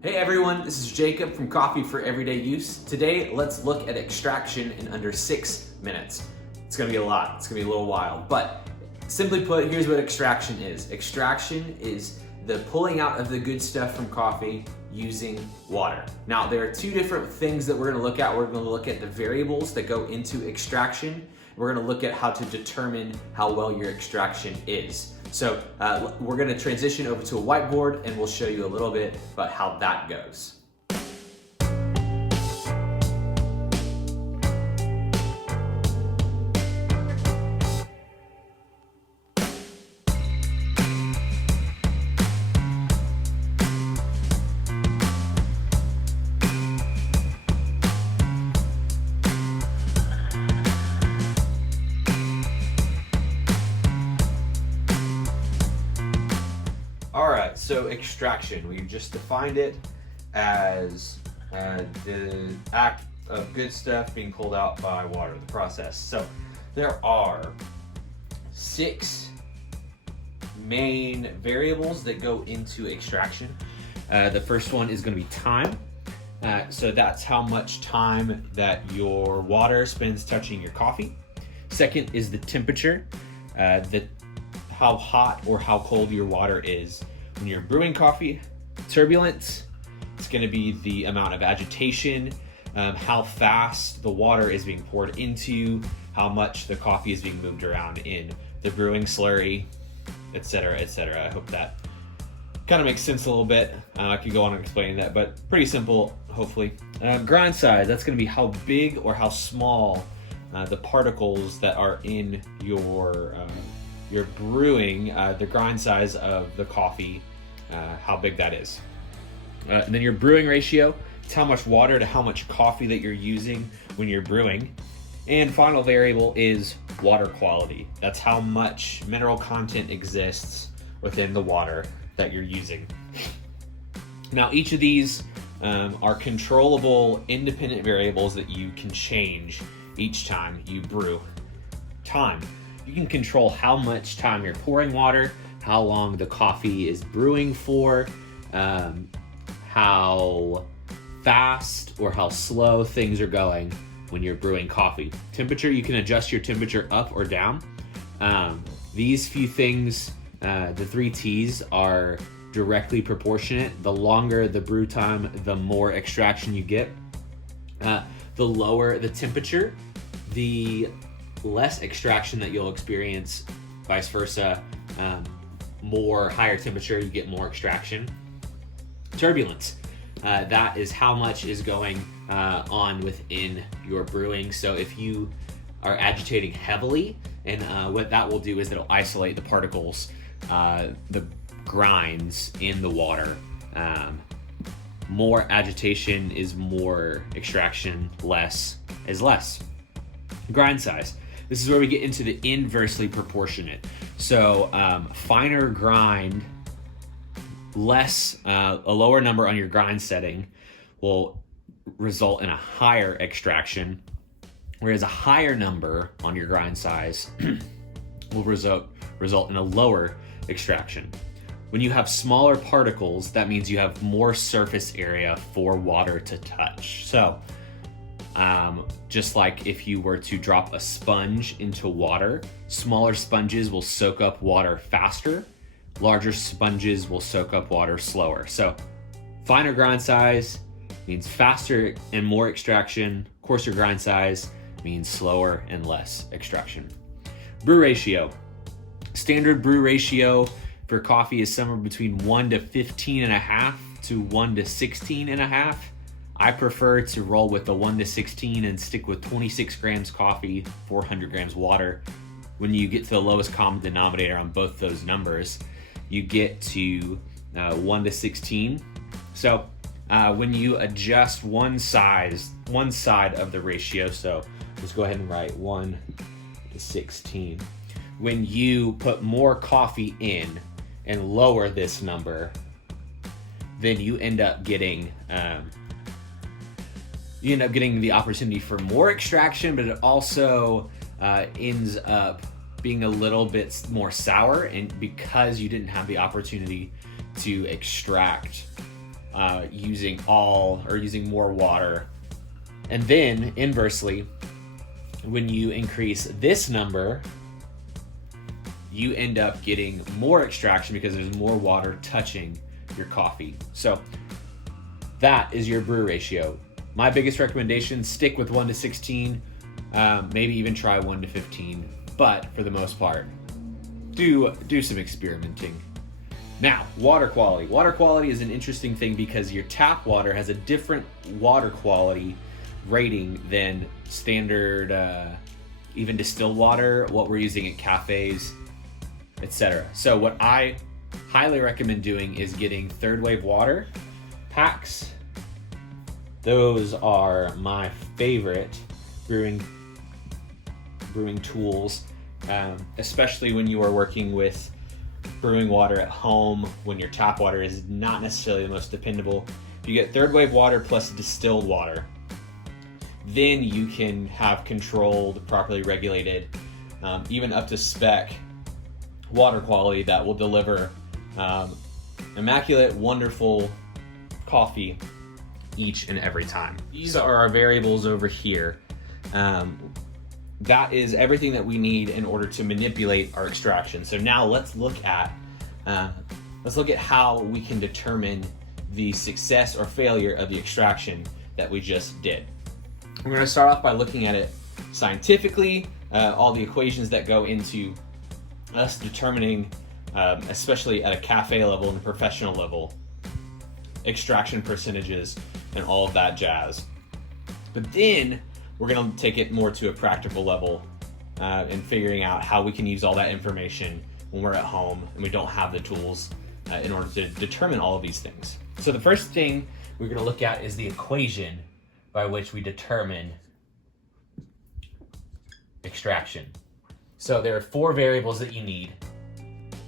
Hey everyone, this is Jacob from Coffee for Everyday Use. Today, let's look at extraction in under 6 minutes. It's gonna be a lot, it's gonna be a little wild, but simply put, here's what extraction is. Extraction is the pulling out of the good stuff from coffee using water. Now, there are two different things that we're gonna look at. We're gonna look at the variables that go into extraction. We're gonna look at how to determine how well your extraction is. So we're gonna transition over to a whiteboard and we'll show you a little bit about how that goes. All right, so extraction, we just defined it as the act of good stuff being pulled out by water, the process. So there are 6 main variables that go into extraction. The first one is gonna be time. So that's how much time that your water spends touching your coffee. Second is the temperature, how hot or how cold your water is when you're brewing coffee. Turbulence, it's going to be the amount of agitation, how fast the water is being poured into, how much the coffee is being moved around in the brewing slurry, etc., etc. I hope that kind of makes sense a little bit. I could go on and explain that, but pretty simple, hopefully. Grind size, that's going to be how big or how small the particles that are in your brewing, the grind size of the coffee, how big that is. And then your brewing ratio, it's how much water to how much coffee that you're using when you're brewing. And final variable is water quality. That's how much mineral content exists within the water that you're using. Now, each of these are controllable, independent variables that you can change each time you brew. Time. You can control how much time you're pouring water, how long the coffee is brewing for, how fast or how slow things are going when you're brewing coffee. Temperature, you can adjust your temperature up or down. These few things, the 3 T's, are directly proportionate. The longer the brew time, the more extraction you get. The lower the temperature, the less extraction that you'll experience, vice versa. More higher temperature, you get more extraction. Turbulence, that is how much is going on within your brewing. So if you are agitating heavily, and what that will do is it'll isolate the particles, the grinds in the water. More agitation is more extraction, less is less. Grind size. This is where we get into the inversely proportionate. So finer grind, a lower number on your grind setting will result in a higher extraction, whereas a higher number on your grind size will result in a lower extraction. When you have smaller particles, that means you have more surface area for water to touch. So just like if you were to drop a sponge into water, smaller sponges will soak up water faster, larger sponges will soak up water slower. So finer grind size means faster and more extraction, coarser grind size means slower and less extraction. Brew ratio. Standard brew ratio for coffee is somewhere between 1 to 15.5 to 1 to 16.5. I prefer to roll with the 1 to 16 and stick with 26 grams coffee, 400 grams water. When you get to the lowest common denominator on both those numbers, you get to 1 to 16. So when you adjust one side of the ratio, so let's go ahead and write 1 to 16. When you put more coffee in and lower this number, then you end up getting the opportunity for more extraction, but it also ends up being a little bit more sour, and because you didn't have the opportunity to extract using all or using more water. And then inversely, when you increase this number, you end up getting more extraction because there's more water touching your coffee. So that is your brew ratio. My biggest recommendation, stick with 1:16, maybe even try 1:15, but for the most part, do some experimenting. Now, water quality. Water quality is an interesting thing because your tap water has a different water quality rating than standard, even distilled water, what we're using at cafes, etc. So what I highly recommend doing is getting third wave water packs. Those are my favorite brewing tools, especially when you are working with brewing water at home, when your tap water is not necessarily the most dependable. If you get third wave water plus distilled water, then you can have controlled, properly regulated, even up to spec water quality that will deliver immaculate, wonderful coffee each and every time. These are our variables over here. That is everything that we need in order to manipulate our extraction. So now let's look at how we can determine the success or failure of the extraction that we just did. We're going to start off by looking at it scientifically, all the equations that go into us determining, especially at a cafe level and a professional level, extraction percentages and all of that jazz. But then we're going to take it more to a practical level and figuring out how we can use all that information when we're at home and we don't have the tools in order to determine all of these things. So the first thing we're going to look at is the equation by which we determine extraction. So there are 4 variables that you need: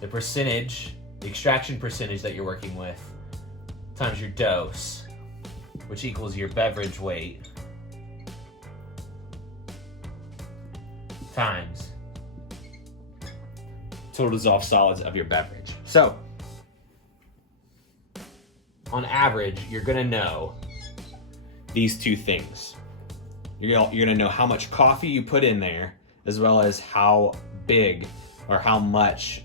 the percentage, the extraction percentage that you're working with, times your dose, which equals your beverage weight, times total dissolved solids of your beverage. So on average, you're gonna know these 2 things. You're gonna know how much coffee you put in there, as well as how big or how much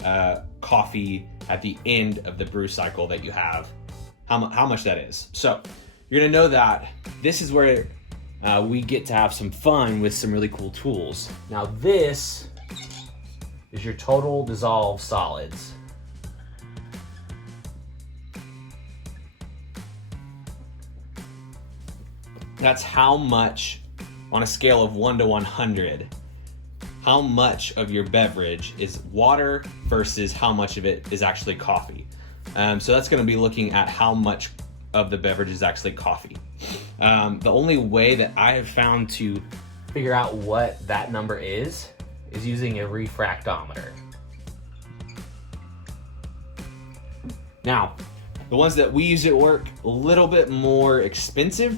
coffee at the end of the brew cycle that you have, how much that is. So you're gonna know that. This is where we get to have some fun with some really cool tools. Now this is your total dissolved solids. That's how much, on a scale of 1 to 100, how much of your beverage is water versus how much of it is actually coffee. So that's going to be looking at how much of the beverage is actually coffee. The only way that I have found to figure out what that number is using a refractometer. Now, the ones that we use at work, a little bit more expensive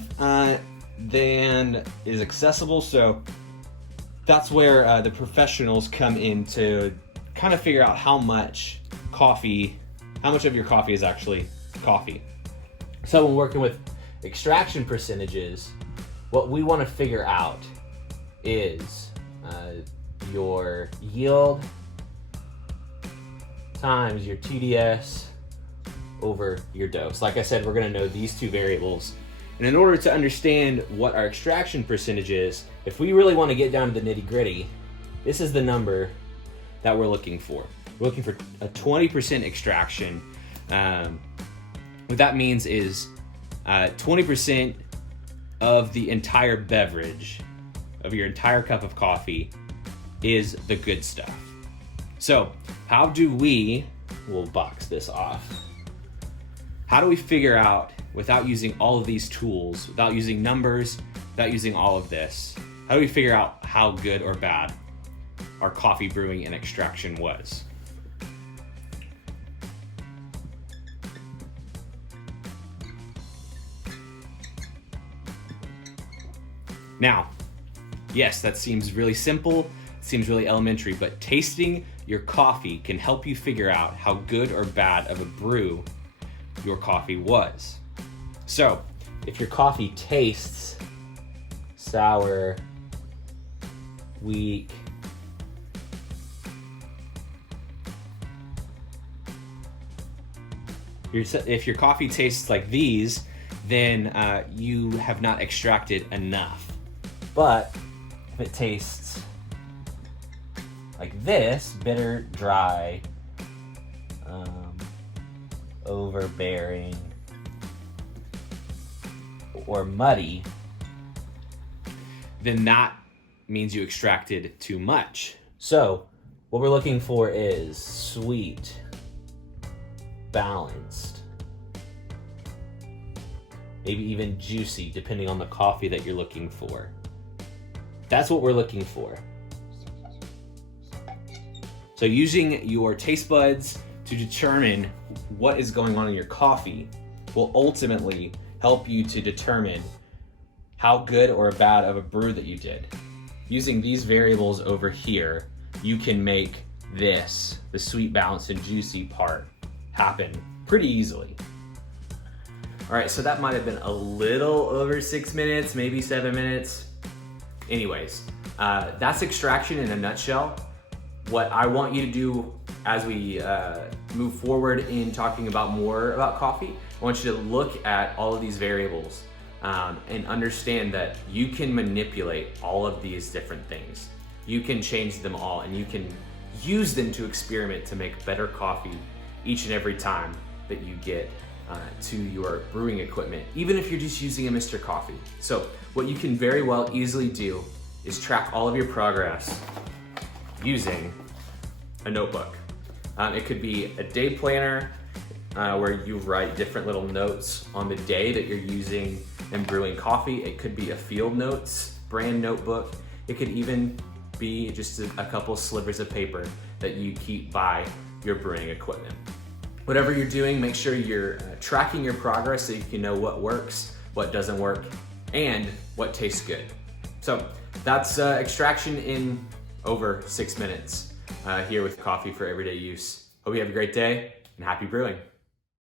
than is accessible, so that's where the professionals come in to kind of figure out how much of your coffee is actually coffee. So when working with extraction percentages, what we want to figure out is your yield times your TDS over your dose. Like I said, we're going to know these 2 variables. And in order to understand what our extraction percentage is, if we really want to get down to the nitty-gritty, this is the number that we're looking for. We're looking for a 20% extraction. What that means is 20% of the entire beverage, of your entire cup of coffee, is the good stuff. So how do we'll box this off. How do we figure out, without using all of these tools, without using numbers, without using all of this, how do we figure out how good or bad our coffee brewing and extraction was? Now, yes, that seems really simple, it seems really elementary, but tasting your coffee can help you figure out how good or bad of a brew your coffee was. So if your coffee tastes sour, weak, if your coffee tastes like these, then you have not extracted enough. But if it tastes like this, bitter, dry, overbearing, or muddy, then that means you extracted too much. So what we're looking for is sweet, balanced, maybe even juicy, depending on the coffee that you're looking for. That's what we're looking for. So using your taste buds to determine what is going on in your coffee will ultimately help you to determine how good or bad of a brew that you did. Using these variables over here, you can make this, the sweet, balanced, and juicy part, happen pretty easily. All right, so that might have been a little over 6 minutes, maybe 7 minutes. Anyways, that's extraction in a nutshell. What I want you to do as we move forward in talking about more about coffee, I want you to look at all of these variables and understand that you can manipulate all of these different things. You can change them all, and you can use them to experiment to make better coffee each and every time that you get to your brewing equipment, even if you're just using a Mr. Coffee. So what you can very well easily do is track all of your progress using a notebook. It could be a day planner where you write different little notes on the day that you're using and brewing coffee. It could be a field notes brand notebook. It could even be just a couple slivers of paper that you keep by your brewing equipment. Whatever you're doing, make sure you're tracking your progress so you can know what works, what doesn't work, and what tastes good. So that's extraction in over 6 minutes here with Coffee for Everyday Use. Hope you have a great day and happy brewing.